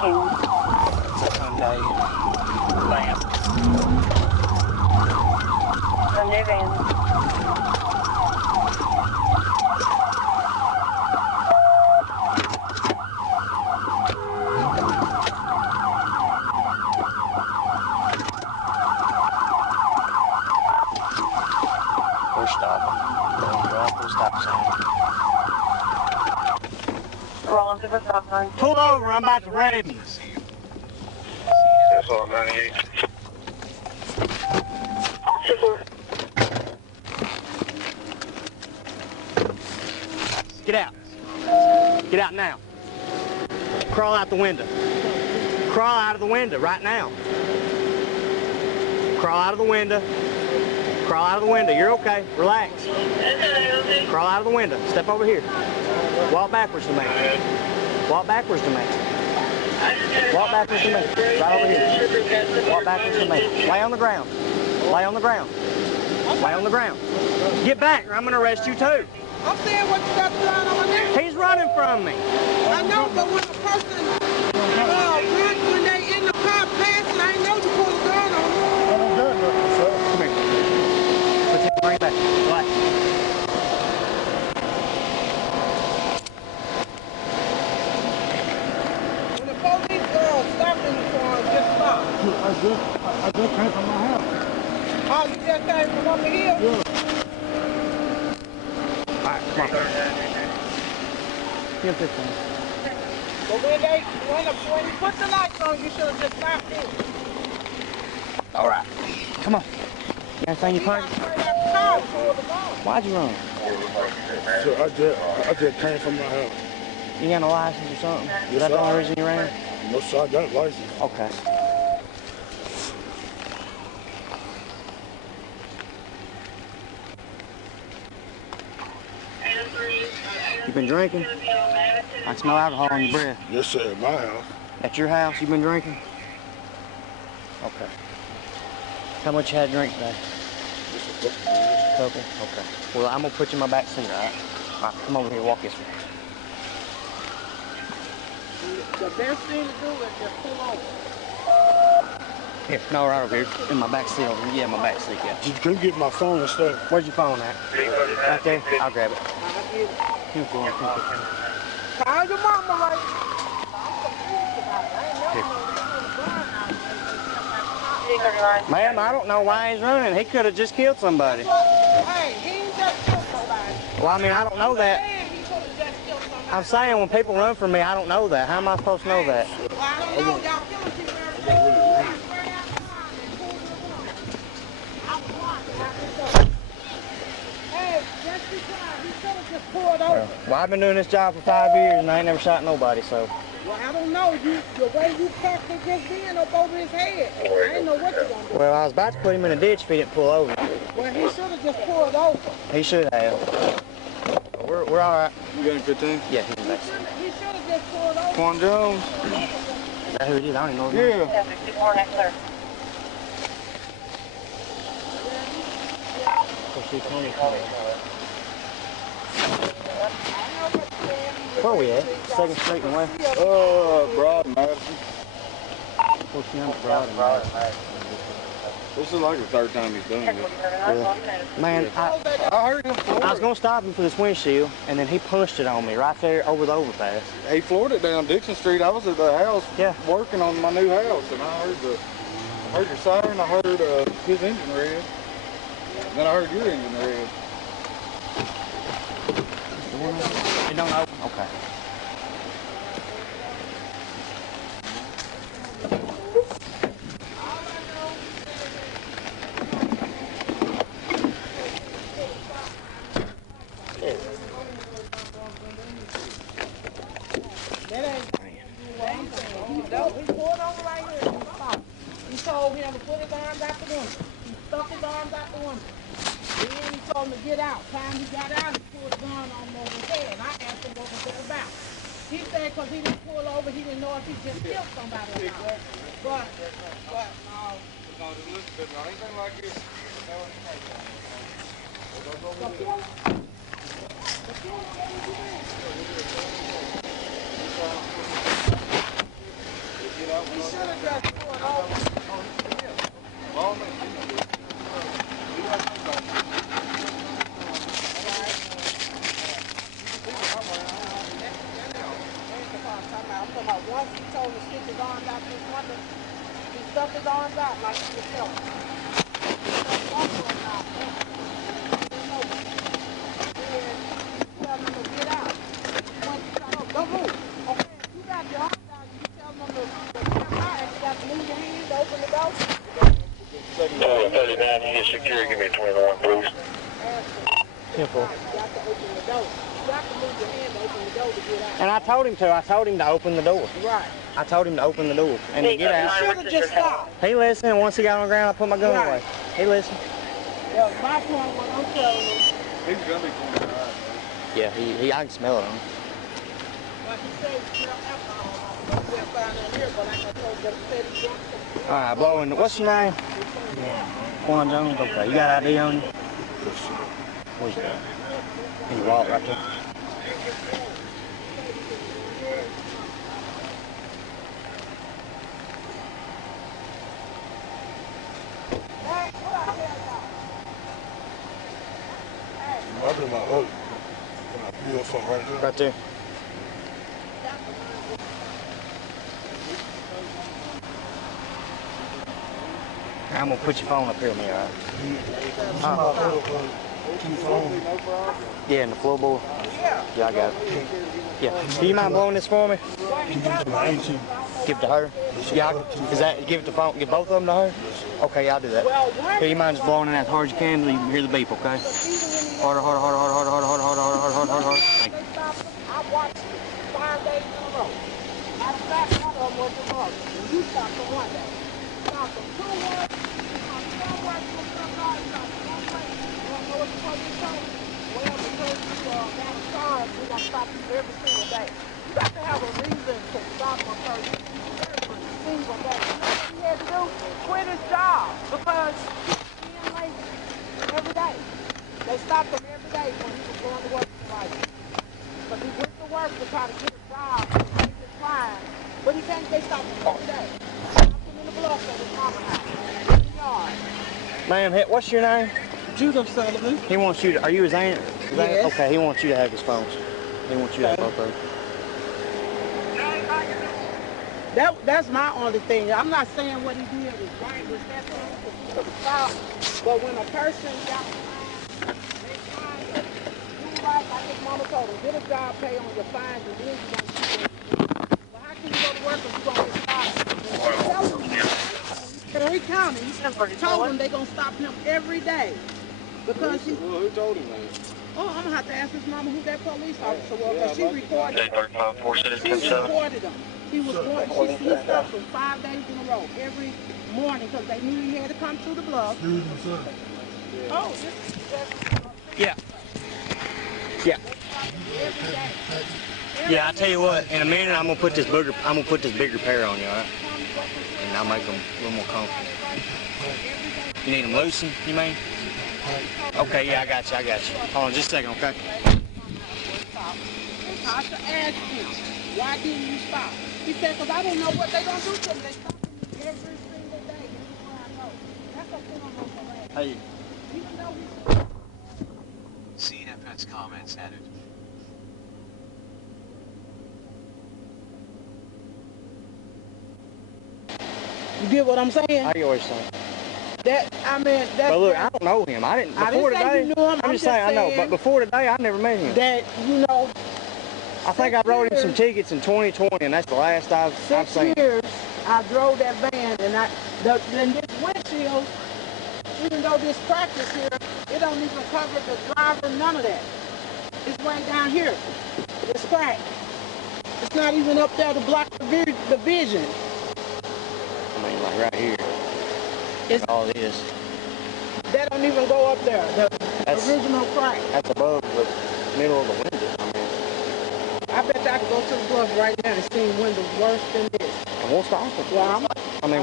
King. Sunday. Lamp. Sunday van. We're stopping. We'll stop sign. Rolling to the stop sign. Pull over, I'm about to raid him. That's all 98. Get out. Get out now. Crawl out the window. Crawl out of the window right now. Crawl out of the window. Crawl out of the window. You're okay. Relax. Crawl out of the window. Step over here. Walk backwards to me. Walk backwards to me. Walk backwards to me. Right over here. Walk backwards to me. Lay on the ground. Lay on the ground. Lay on the ground. Get back or I'm going to arrest you too. I'm saying what you got going on there. He's running from me. I know, but when a person when they in the car passing, I know you pull a gun on them. Come here. Bring it back. Relax. When the police stopped in the car, just stop. I just came from my house. Oh, you just came from over here? Yeah. Alright, come on. Give 15. But when you put the lights on, you should have just stopped in. Alright. Come on. You understand your punch? Why'd you run? So I just came from my house. You got no license or something? Yes, Is that the sir. only reason you ran? No, sir, I got a license. Okay. You been drinking? I smell alcohol on your breath. Yes, sir, at my house. At your house, you been drinking? Okay. How much you had to drink today? Just a couple. Couple? Okay. Well, I'm gonna put you in my back seat, all right? All right, come over here, walk this way. The best thing to do is just pull over. Here, no, right over here. In my back seat over here. Yeah, my back seat, yeah. You can get my phone and stuff. Where's your phone at? Right there? I'll grab it. Here, go on, come on. Call your mama right now. Ma'am, I don't know why he's running. He could have just killed somebody. Hey, he ain't just killed somebody. Well, I mean, I don't know that. He could have just killed somebody. I'm saying when people run from me, I don't know that. How am I supposed to know that? Well, I don't know. Y'all killing people every day. Hey, just be quiet. He could have just pulled over. Well, I've been doing this job for 5 years and I ain't never shot nobody, so. Well, I don't know. The way you packed it just then up over his head. I didn't know what you gonna do. Well, I was about to put him in a ditch if he didn't pull over. Well, he should have just pulled over. He should have. We're all right. You got a 15? Yeah, he's back. He should have just pulled over. Quan Jones? Is that who it is? I don't even know his name. Yeah. Where are we at? 2nd Street and West? Broad Madison. 1400 Broad and Madison. This is like the third time he's done it. Yeah. Man, I heard him floor I was going to stop him for this windshield, and then he punched it on me right there over the overpass. He floored it down Dixon Street. I was at the house working on my new house, and I heard your siren, I heard his engine red, and then I heard your engine red. It don't open? Okay. He pulled over right here. He told him to put his arms out the window. He stuck his arms out the window. Then he told him to get out. Time he got out, he pulled the gun on him over his head. And I asked him what was it about. He said because he didn't pull over, he didn't know if he just killed somebody or not. But Anything like this, talking about once he told him to stick his arms out this window, he stuck his arms out like he was telling him. Don't move. Okay, if you got your arms out, you tell them to come out and you got to move your hands to open the door. 39, you get secure, give me a 21, please. Simple. You got to open the door. You have to move your hand to open the door to get out. And I told him to. I told him to open the door. Right. I told him to open the door and to get out. You should have just stopped. He listened. Once he got on the ground, I put my gun away. He listened. Yeah, my point was, I'm telling him. He's gonna be going to ride. Yeah, I can smell it on him. Like he said, he smelled alcohol. We'll find out here, but like I told you, he said he drunk some. All right, blowing. What's your name? Juan Jones. Okay, you got ID on you? Where's that? Can you walk right there? I've been my hook. Can I feel something right there? Right there. I'm gonna put your phone up here with me, all right? Yeah, in the floorboard. Yeah, I got it. Yeah. Do you mind blowing this for me? Give it to her. Yeah. Is that give it the phone? Give both of them to her? Okay, I'll do that. Here, you mind just blowing in as hard as you can so you can hear the beep, okay? Harder, harder, harder, harder, harder, harder, harder, harder, harder, harder, harder. Thank you. I watched 5 days in a row. I stopped one of them was the mother. And you stopped them one day. Stopped them 2 ways. Some ways from some guys stopped one way. You want to know what the police told me? Well, because you got a sign, we're going to stop you every single day. You got to have a reason to stop a person every single day. You know what he had to do? Quit his job because he's being lazy every day. They stopped him every day when he was going to work tonight. But he went to work to try to get a job to make his fine. But he can't, they stopped him every day. Stopped him in the bluff at his mama house. In the yard. Ma'am, what's your name? Judah Sullivan. He wants you to, are you his aunt? Yes. Okay, he wants you to have his phones. He wants you to have both of them. That's my only thing. I'm not saying what he did was right, was that wrong, stop. But when a person got they find you, do right like his mama told him, get a job, pay on your fines, and then you're going to keep it. Well, how can you go to work if you're going to get stopped? Perry County told him they're going to stop him every day. Because he... Well, who told him that? Oh, I'm going to have to ask his mama who that police officer was, because she recorded him. She recorded him. He was going, he stopped him 5 days in a row, every morning, because they knew he had to come through the bluff. Oh, this is just... Yeah. Yeah. Every day. Yeah, I tell you what, in a minute I'm gonna put this bigger pair on you, all right? And I'll make them a little more comfortable. You need them loosened, you mean? Okay, yeah, I got you. Hold on just a second, okay? Tasha asked him, why didn't you stop? He said, because I don't know what they're going to do to me. They stop me every single day. This is where I know. That's a form of harassment. Hey. Even though we... CFS comments added. You get what I'm saying? I always say. That, I mean, that's... But look, I don't know him. I didn't say you knew him. I'm just saying I know, but before today, I never met him. That, you know... I think I wrote him some tickets in 2020, and that's the last I've seen. 6 years, I drove that van, and then this windshield, even though this practice here, it don't even cover the driver, none of that. It's way down here. It's cracked. It's not even up there to block the vision. I mean, like right here. It's all this. That don't even go up there. The original crack. That's above the middle of the window. I bet I could go to the bluff right now and see windows worse than this. And we'll stop it. Yeah,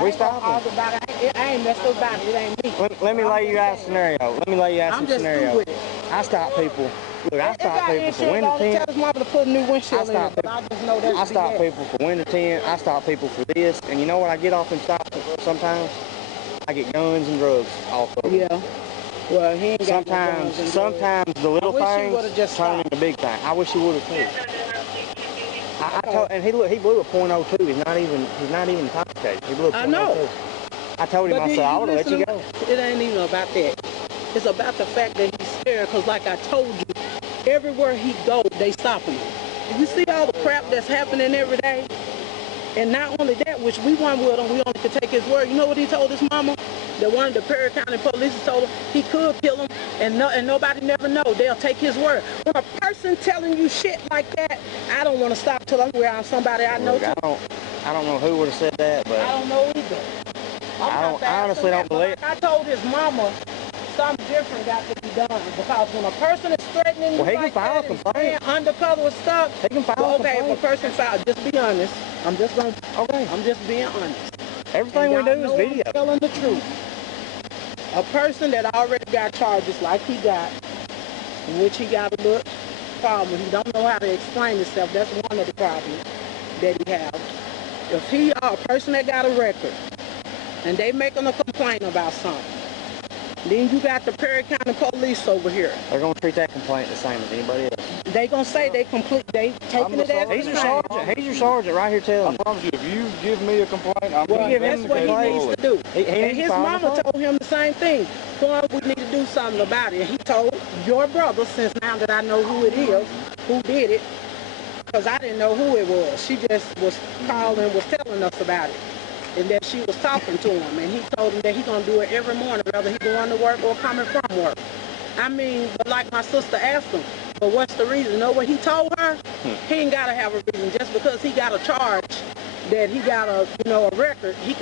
we stop it. I ain't messed up about it. It ain't me. Let me lay you out a scenario. Let me lay you out some scenario. I stop people. Look, I stop people for window tint. Tell his mama to put a new windshield in, but I just know that. I stop people for window tint. I stop people for this. And you know what I get off and stop sometimes? I get guns and drugs off of them. Yeah. Well, he ain't got sometimes the little things turn into big things. I wish he would have too. I told, and he blew a .02. He's not even intoxicated. He blew a .02. I know. I told him, I said, I would have let you go. It ain't even about that. It's about the fact that he's scared, because like I told you, everywhere he goes, they stop him. You see all the crap that's happening every day? And not only that, which we went with him, we only could take his word. You know what he told his mama? That one of the Perry County police told him he could kill him, and nobody never know. They'll take his word. When a person telling you shit like that, I don't want to stop till I'm around somebody I know. Look, I don't know who would have said that, but I don't know either. I honestly don't believe. Like I told his mama, something different got to be done, because when a person is threatening you, Well, he like can file that a and complaint. staying undercover with stuff, He can file a okay, complaint. if a person files, just be honest. I'm just being honest. Everything we do is video. I'm telling the truth. A person that already got charges like he got, in which he got a little problem, he don't know how to explain himself. That's one of the problems that he has. If he are a person that got a record, and they making a complaint about something, then you got the Perry County police over here. They're gonna treat that complaint the same as anybody else. They gonna say they taking it as He's your sergeant. He's your sergeant right here telling I promise you, if you give me a complaint, I'm well, going to that's what he needs to do. He And needs to his file a mama complaint. told him the same thing. Son, we need to do something about it. And he told your brother, since now that I know who it is, who did it, because I didn't know who it was. She just was calling, was telling us about it. And that she was talking to him. And he told him that he's going to do it every morning, whether he going to work or coming from work. I mean, but like my sister asked him, but what's the reason? You know what he told her? He ain't got to have a reason. Just because he got a charge, that he got a record, he